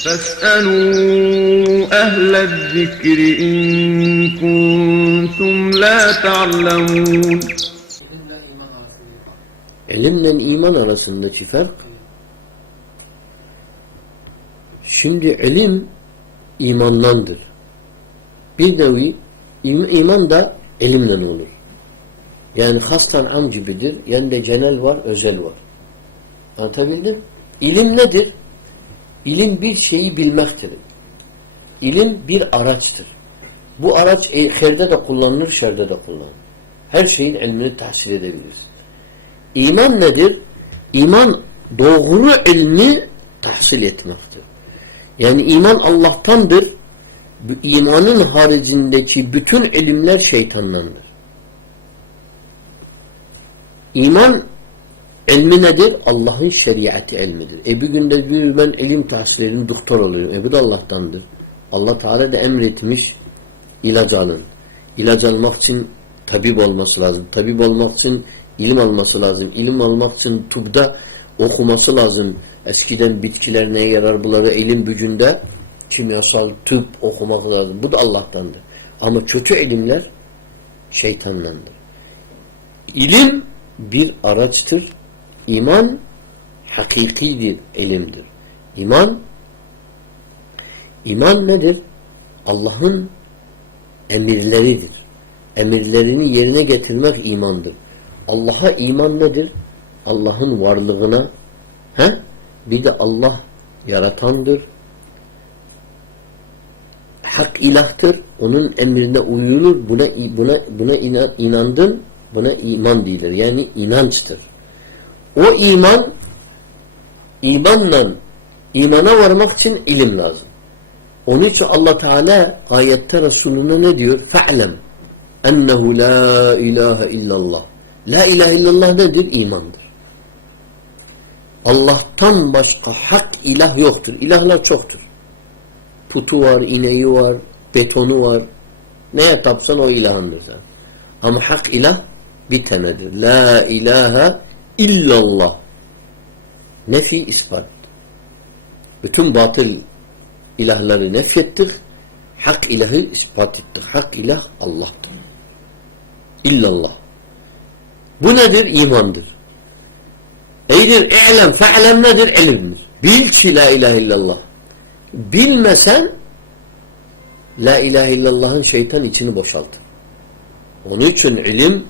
فاسألوا أهل الذكر إن كنتم لا تعلمون İlimle iman arasındaki fark şimdi ilim imandandır. Bir nevi im- iman da ilimle olur. Yani hastan am gibidir. Yani de genel var, özel var. Anlatabildim? İlim nedir? İlim bir şeyi bilmektir. İlim bir araçtır. Bu araç e, herde de kullanılır, şerde de kullanılır. Her şeyin ilmini tahsil edebiliriz. İman nedir? İman doğru ilmi tahsil etmektir. Yani iman Allah'tandır. İmanın haricindeki bütün ilimler şeytandandır. İman ilmi nedir? Allah'ın şeriatı ilmidir. E bir günde ben ilim tahsil edeyim, doktor oluyorum. E bu da Allah'tandır. Allah Teala da emretmiş ilaç alın. İlaç almak için tabip olması lazım. Tabip olmak için ilim alması lazım. İlim almak için tıbda okuması lazım. Eskiden bitkiler neye yarar bunları ilim gücünde kimyasal tıp okumak lazım. Bu da Allah'tandır. Ama kötü ilimler şeytandandır. İlim bir araçtır. İman hakikidir, ilimdir. İman İman nedir? Allah'ın emirleridir. Emirlerini yerine getirmek imandır. Allah'a iman nedir? Allah'ın varlığına he? bir de Allah yaratandır. Hak ilahtır. Onun emrine uyulur. Buna buna buna inan, inandın. Buna iman değildir. Yani inançtır. O iman imanla imana varmak için ilim lazım. Onun için Allah Teala ayette Resulüne ne diyor? Fe'lem ennehu la ilahe illallah. La ilahe illallah nedir? İmandır. Allah'tan başka hak ilah yoktur. İlahlar çoktur. Putu var, ineği var, betonu var. Neye tapsan o ilahındır sen. Ama hak ilah bir tanedir. La ilahe illallah. Nefi ispat. Bütün batıl ilahları nefyettik. Hak ilahı ispat ettik. Hak ilah Allah'tır. İllallah. Bu nedir? İmandır. Eydir, e'lem, fe'lem nedir? İlimdir. Bil ki la ilahe illallah. Bilmesen la ilahe illallah'ın şeytan içini boşaltır. Onun için ilim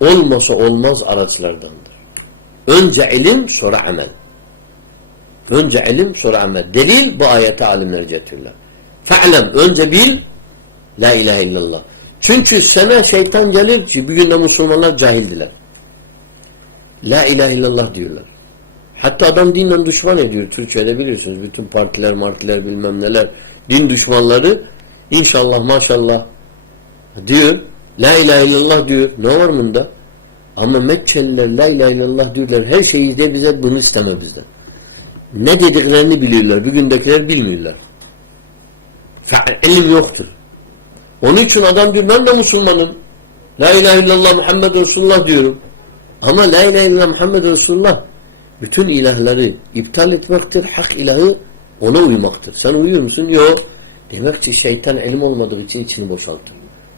olmasa olmaz araçlardandır. Önce ilim sonra amel. Önce ilim sonra amel. Delil bu ayete alimler getirirler. Fe'lem önce bil la ilahe illallah. Çünkü sana şeytan gelir ki bir günde Müslümanlar cahildiler. La ilahe illallah diyorlar. Hatta adam dinle düşman ediyor. Türkiye'de biliyorsunuz. Bütün partiler, martiler bilmem neler. Din düşmanları inşallah maşallah diyor. La ilahe illallah diyor. Ne var bunda? Ama Mekkeliler la ilahe illallah diyorlar. Her şeyi de bize bunu isteme bizden. Ne dediklerini biliyorlar. Bugündekiler bilmiyorlar. İlim yoktur. Onun için adam diyor ben de Müslümanım. La ilahe illallah Muhammed Resulullah diyorum. Ama la ilahe illallah Muhammed Resulullah bütün ilahları iptal etmektir. Hak ilahı ona uymaktır. Sen uyuyor musun? Yok. Demek ki şeytan ilim olmadığı için içini boşaltır.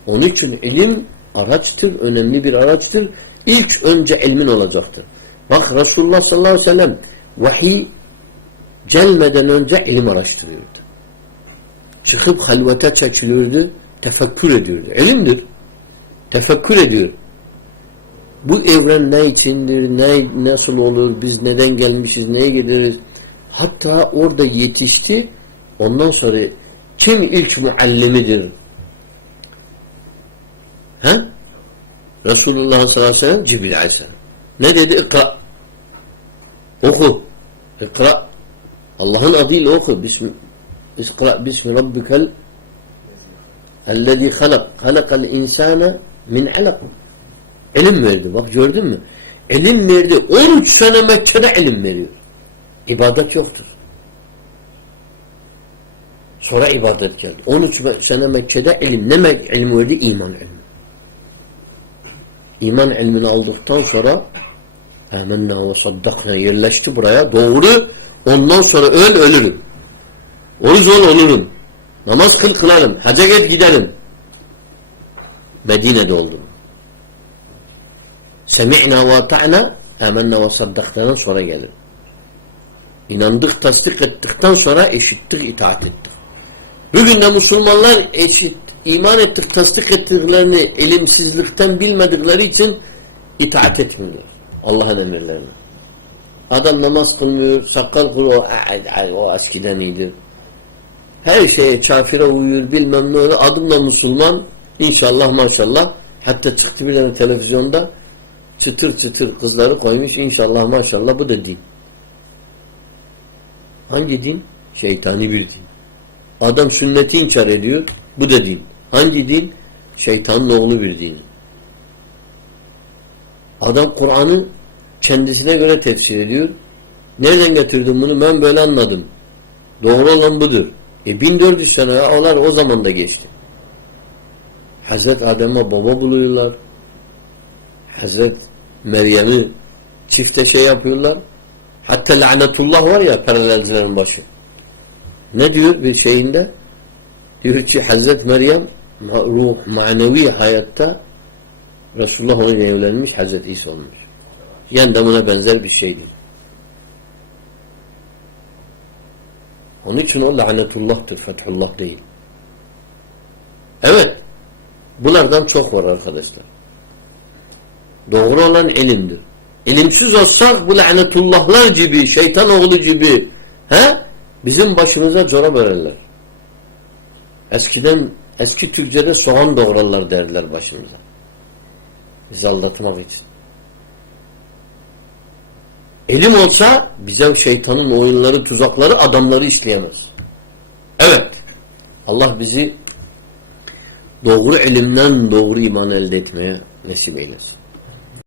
Onun için ilim araçtır. Önemli bir araçtır. İlk önce ilmin olacaktır. Bak Resulullah sallallahu aleyhi ve sellem vahiy gelmeden önce ilim araştırıyordu. Çıkıp halvete çekiliyordu. Tefekkür ediyordu. İlimdir. Tefekkür ediyor. Bu evren ne içindir, ne nasıl olur, biz neden gelmişiz, neye gideriz? Hatta orada yetişti. Ondan sonra kim ilk muallimidir? He? Resulullah sallallahu aleyhi ve sellem Cibril aleyhisselam. Ne dedi? İkra. Oku. İkra. Allah'ın adıyla oku. Bismi, İkra bismi rabbikel ellezî halak. Halakal insâne min alak. İlim verdi. Bak gördün mü? İlim verdi. 13 sene Mekke'de ilim veriyor. İbadet yoktur. Sonra ibadet geldi. 13 sene Mekke'de ilim. Ne ilim verdi? İman ilmi. İman ilmini aldıktan sonra amenna ve saddakna yerleşti buraya. Doğru. Ondan sonra öl ölürüm. Oruç ol olurum. Namaz kıl kılarım. Hacca git giderim. Medine'de oldum. Semi'na ve ta'na amenna ve saddaktan sonra gelir. İnandık, tasdik ettikten sonra eşittik, itaat ettik. Bugün de Müslümanlar eşit, iman ettik, tasdik ettiklerini elimsizlikten bilmedikleri için itaat etmiyorlar. Allah'ın emirlerine. Adam namaz kılmıyor, sakal ay, o eskiden iyidir. Her şeye kafire uyuyor, bilmem ne öyle. Adımla Müslüman, inşallah maşallah. Hatta çıktı bir tane televizyonda, çıtır çıtır kızları koymuş, inşallah maşallah bu da din. Hangi din? Şeytani bir din. Adam sünneti inkar ediyor. Bu da din. Hangi din? Şeytanın oğlu bir din. Adam Kur'an'ı kendisine göre tefsir ediyor. Nereden getirdin bunu? Ben böyle anladım. Doğru olan budur. E 1400 sene onlar o zaman da geçti. Hazret Adem'e baba buluyorlar. Hazret Meryem'i çifte şey yapıyorlar. Hatta lanetullah var ya paralelcilerin başı. Ne diyor bir şeyinde? Diyor ki Hazret Meryem ruh, manevi hayatta Resulullah onunla evlenmiş, Hazret İsa olmuş. Yani de buna benzer bir şey değil. Onun için o lanetullah'tır, fethullah değil. Evet. Bunlardan çok var arkadaşlar. Doğru olan ilimdir. İlimsiz olsak bu lanetullahlar gibi, şeytan oğlu gibi he? bizim başımıza çorap örerler. Eskiden, eski Türkçe'de soğan doğrarlar derler başımıza. Bizi aldatmak için. Elim olsa bize şeytanın oyunları, tuzakları, adamları işleyemez. Evet. Allah bizi doğru ilimden doğru iman elde etmeye nasip eylesin.